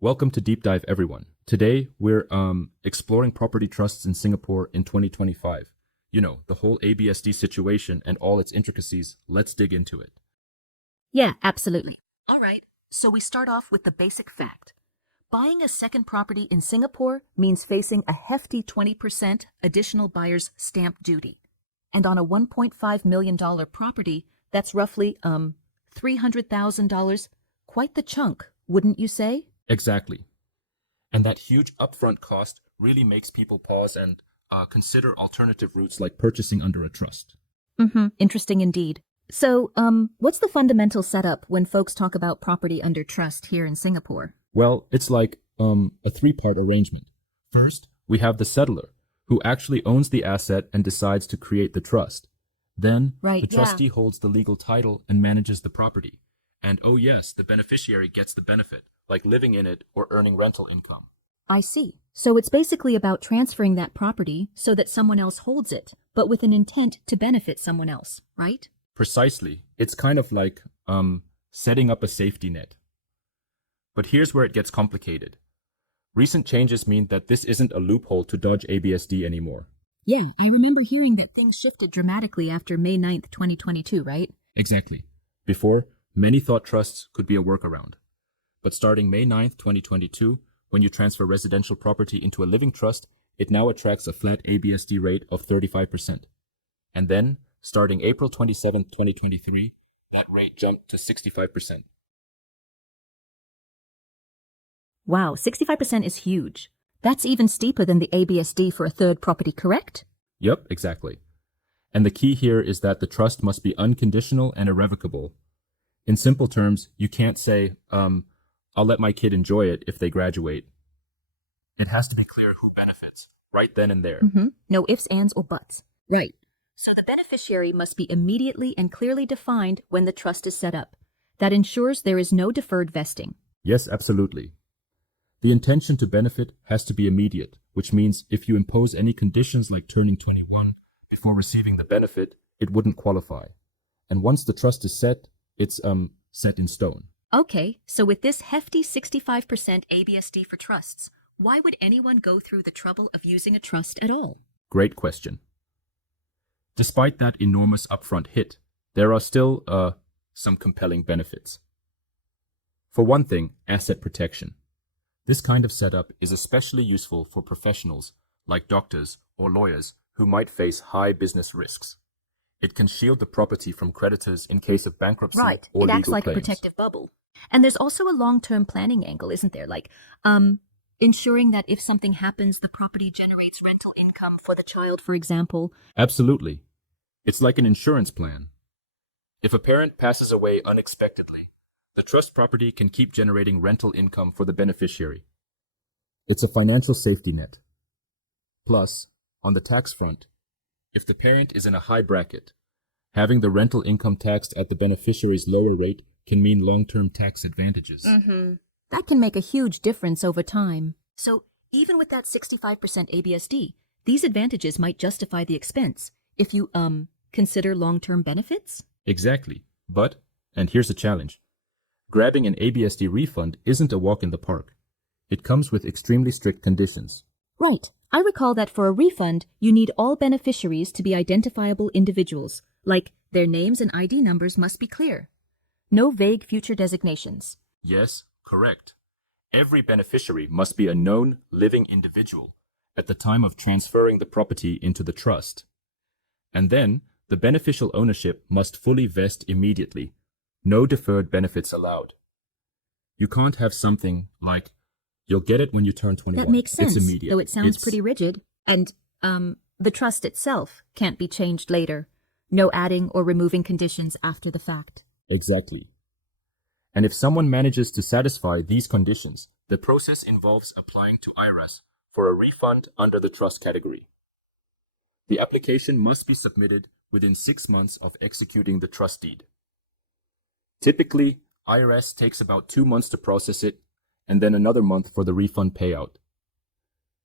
Welcome to Deep Dive, everyone. Today, we're exploring property trusts in Singapore in 2025. You know, the whole ABSD situation and all its intricacies. Let's dig into it. Yeah, absolutely. All right, so we start off with the basic fact. Buying a second property in Singapore means facing a hefty 20% additional buyer's stamp duty. And on a $1.5 million property, that's roughly $300,000. Quite the chunk, wouldn't you say? Exactly. And that huge upfront cost really makes people pause and consider alternative routes like purchasing under a trust. Interesting indeed. So, what's the fundamental setup when folks talk about property under trust here in Singapore? Well, it's like a three-part arrangement. First, we have the settlor, who actually owns the asset and decides to create the trust. Then, Right, the trustee holds the legal title and manages the property. And oh yes, the beneficiary gets the benefit, like living in it or earning rental income. I see. So it's basically about transferring that property so that someone else holds it, but with an intent to benefit someone else, right? Precisely. It's kind of like setting up a safety net. But here's where it gets complicated. Recent changes mean that this isn't a loophole to dodge ABSD anymore. Yeah, I remember hearing that things shifted dramatically after May 9th, 2022, right? Exactly. Before, many thought trusts could be a workaround. But starting May 9th, 2022, when you transfer residential property into a living trust, it now attracts a flat ABSD rate of 35%. And then, starting April 27th, 2023, that rate jumped to 65%. Wow, 65% is huge. That's even steeper than the ABSD for a third property, correct? Yep, exactly. And the key here is that the trust must be unconditional and irrevocable. In simple terms, you can't say, I'll let my kid enjoy it if they graduate. It has to be clear who benefits, right then and there. No ifs, ands, or buts. Right. So the beneficiary must be immediately and clearly defined when the trust is set up. That ensures there is no deferred vesting. Yes, absolutely. The intention to benefit has to be immediate, which means if you impose any conditions like turning 21 before receiving the benefit, it wouldn't qualify. And once the trust is set, it's set in stone. Okay, so with this hefty 65% ABSD for trusts, why would anyone go through the trouble of using a trust at all? Great question. Despite that enormous upfront hit, there are still some compelling benefits. For one thing, asset protection. This kind of setup is especially useful for professionals like doctors or lawyers who might face high business risks. It can shield the property from creditors in case of bankruptcy Right, or it legal acts like claims. a protective bubble. And there's also a long-term planning angle, isn't there? Like, ensuring that if something happens, the property generates rental income for the child, for example. Absolutely. It's like an insurance plan. If a parent passes away unexpectedly, the trust property can keep generating rental income for the beneficiary. It's a financial safety net. Plus, on the tax front, if the parent is in a high bracket, having the rental income taxed at the beneficiary's lower rate can mean long-term tax advantages. That can make a huge difference over time. So, even with that 65% ABSD, these advantages might justify the expense if you, consider long-term benefits? Exactly. But, and here's the challenge, grabbing an ABSD refund isn't a walk in the park. It comes with extremely strict conditions. Right. I recall that for a refund, you need all beneficiaries to be identifiable individuals, like their names and ID numbers must be clear. No vague future designations. Yes, correct. Every beneficiary must be a known, living individual at the time of transferring the property into the trust. And then, the beneficial ownership must fully vest immediately. No deferred benefits allowed. You can't have something like, you'll get it when you turn 21. That makes sense, It's immediate. though it sounds It's- pretty rigid. And, the trust itself can't be changed later. No adding or removing conditions after the fact. Exactly. And if someone manages to satisfy these conditions, the process involves applying to IRAS for a refund under the trust category. The application must be submitted within 6 months of executing the trust deed. Typically, IRS takes about 2 months to process it, and then another month for the refund payout.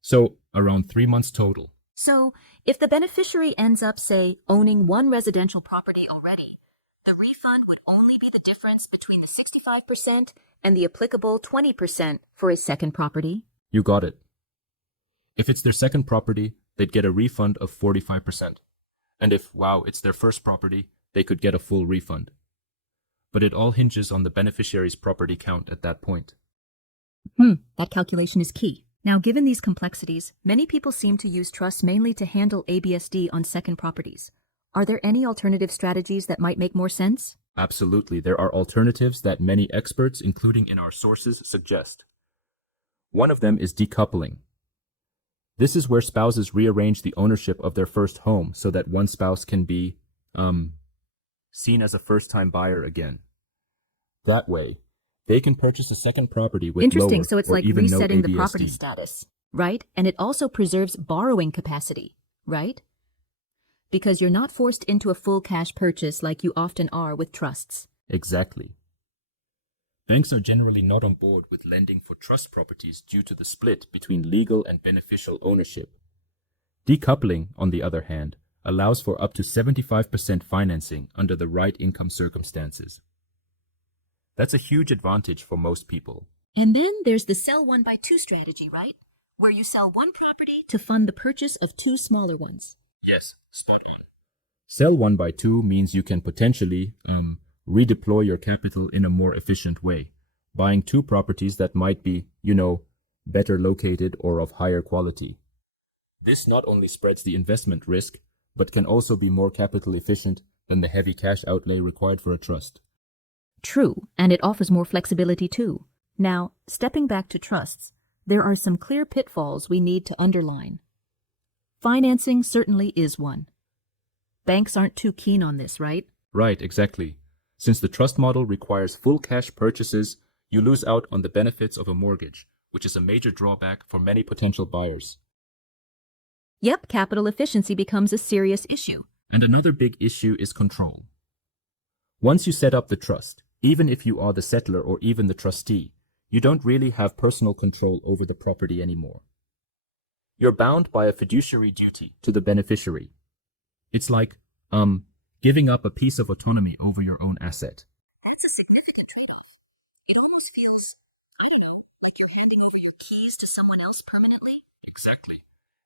So, around 3 months total. So, if the beneficiary ends up, say, owning one residential property already, the refund would only be the difference between the 65% and the applicable 20% for his second property? You got it. If it's their second property, they'd get a refund of 45%. And if, wow, it's their first property, they could get a full refund. But it all hinges on the beneficiary's property count at that point. That calculation is key. Now, given these complexities, many people seem to use trusts mainly to handle ABSD on second properties. Are there any alternative strategies that might make more sense? Absolutely, there are alternatives that many experts, including in our sources, suggest. One of them is decoupling. This is where spouses rearrange the ownership of their first home so that one spouse can be, seen as a first-time buyer again. That way, they can purchase a second property with Interesting, lower so it's or like even no resetting the ABSD. property status, right? And it also preserves borrowing capacity, right? Because you're not forced into a full cash purchase like you often are with trusts. Exactly. Banks are generally not on board with lending for trust properties due to the split between legal and beneficial ownership. Decoupling, on the other hand, allows for up to 75% financing under the right income circumstances. That's a huge advantage for most people. And then there's the sell one by two strategy, right? Where you sell one property to fund the purchase of two smaller ones. Yes, spot on. Sell one by two means you can potentially redeploy your capital in a more efficient way, buying two properties that might be, better located or of higher quality. This not only spreads the investment risk, but can also be more capital efficient than the heavy cash outlay required for a trust. True, and it offers more flexibility too. Now, stepping back to trusts, there are some clear pitfalls we need to underline. Financing certainly is one. Banks aren't too keen on this, right? Right, exactly. Since the trust model requires full cash purchases, you lose out on the benefits of a mortgage, which is a major drawback for many potential buyers. Yep, capital efficiency becomes a serious issue. And another big issue is control. Once you set up the trust, even if you are the settlor or even the trustee, you don't really have personal control over the property anymore. You're bound by a fiduciary duty to the beneficiary. It's like, giving up a piece of autonomy over your own asset. That's a significant trade-off. It almost feels, like you're handing over your keys to someone else permanently. Exactly.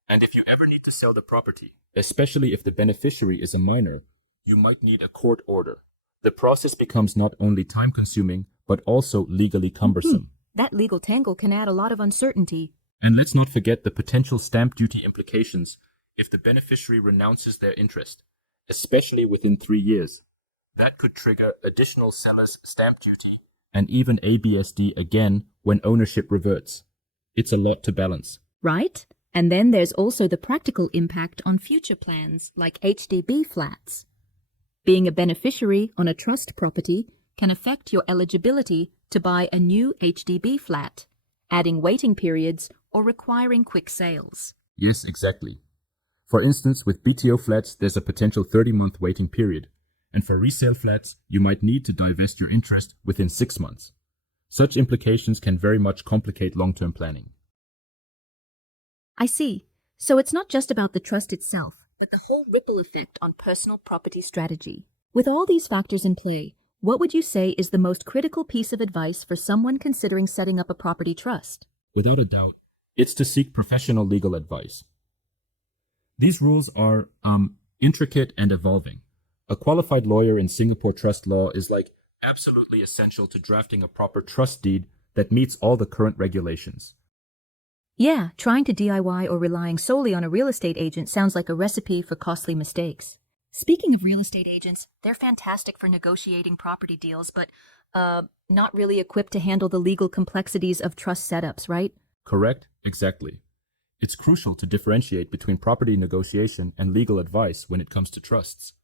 And if you ever need to sell the property, especially if the beneficiary is a minor, you might need a court order. The process becomes not only time-consuming, but also legally cumbersome. That legal tangle can add a lot of uncertainty. And let's not forget the potential stamp duty implications if the beneficiary renounces their interest, especially within 3 years. That could trigger additional seller's stamp duty and even ABSD again when ownership reverts. It's a lot to balance. Right? And then there's also the practical impact on future plans like HDB flats. Being a beneficiary on a trust property can affect your eligibility to buy a new HDB flat, adding waiting periods or requiring quick sales. Yes, exactly. For instance, with BTO flats, there's a potential 30-month waiting period. And for resale flats, you might need to divest your interest within 6 months. Such implications can very much complicate long-term planning. I see. So it's not just about the trust itself, but the whole ripple effect on personal property strategy. With all these factors in play, what would you say is the most critical piece of advice for someone considering setting up a property trust? Without a doubt, it's to seek professional legal advice. These rules are intricate and evolving. A qualified lawyer in Singapore trust law is absolutely essential to drafting a proper trust deed that meets all the current regulations. Yeah, trying to DIY or relying solely on a real estate agent sounds like a recipe for costly mistakes. Speaking of real estate agents, they're fantastic for negotiating property deals, but not really equipped to handle the legal complexities of trust setups, right? Correct? Exactly. It's crucial to differentiate between property negotiation and legal advice when it comes to trusts.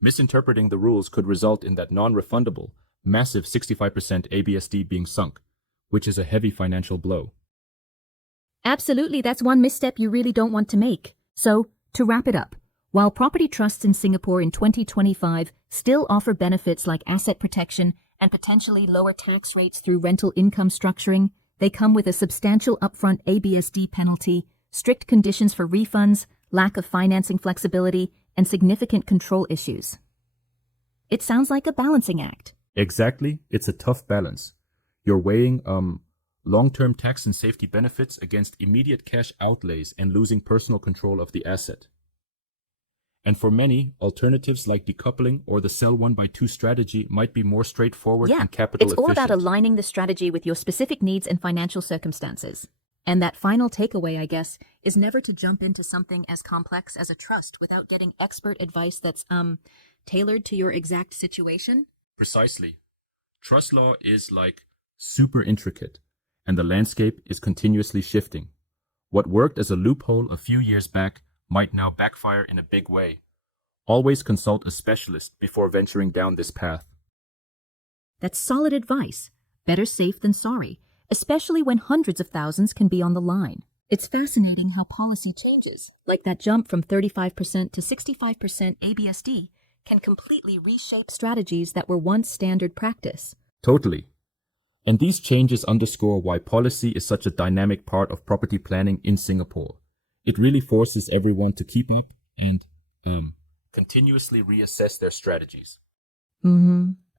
Misinterpreting the rules could result in that non-refundable, massive 65% ABSD being sunk, which is a heavy financial blow. Absolutely, that's one misstep you really don't want to make. So, to wrap it up, while property trusts in Singapore in 2025 still offer benefits like asset protection and potentially lower tax rates through rental income structuring, they come with a substantial upfront ABSD penalty, strict conditions for refunds, lack of financing flexibility, and significant control issues. It sounds like a balancing act. Exactly, it's a tough balance. You're weighing long-term tax and safety benefits against immediate cash outlays and losing personal control of the asset. And for many, alternatives like decoupling or the sell 1x2 strategy might be more straightforward and capital it's all about efficient. aligning the strategy with your specific needs and financial circumstances. And that final takeaway, I guess, is never to jump into something as complex as a trust without getting expert advice that's tailored to your exact situation. Precisely. Trust law is super intricate, and the landscape is continuously shifting. What worked as a loophole a few years back might now backfire in a big way. Always consult a specialist before venturing down this path. That's solid advice. Better safe than sorry, especially when hundreds of thousands can be on the line. It's fascinating how policy changes, like that jump from 35% to 65% ABSD, can completely reshape strategies that were once standard practice. Totally. And these changes underscore why policy is such a dynamic part of property planning in Singapore. It really forces everyone to keep up and continuously reassess their strategies.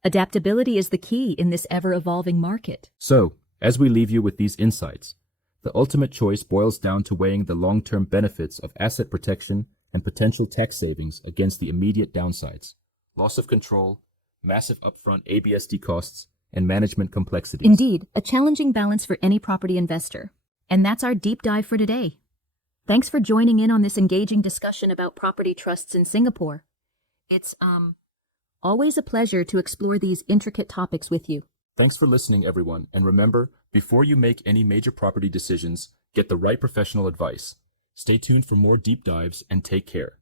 Adaptability is the key in this ever-evolving market. So, as we leave you with these insights, the ultimate choice boils down to weighing the long-term benefits of asset protection and potential tax savings against the immediate downsides: loss of control, massive upfront ABSD costs, and management complexities. Indeed, a challenging balance for any property investor. And that's our deep dive for today. Thanks for joining in on this engaging discussion about property trusts in Singapore. It's always a pleasure to explore these intricate topics with you. Thanks for listening, everyone, and remember, before you make any major property decisions, get the right professional advice. Stay tuned for more deep dives and take care.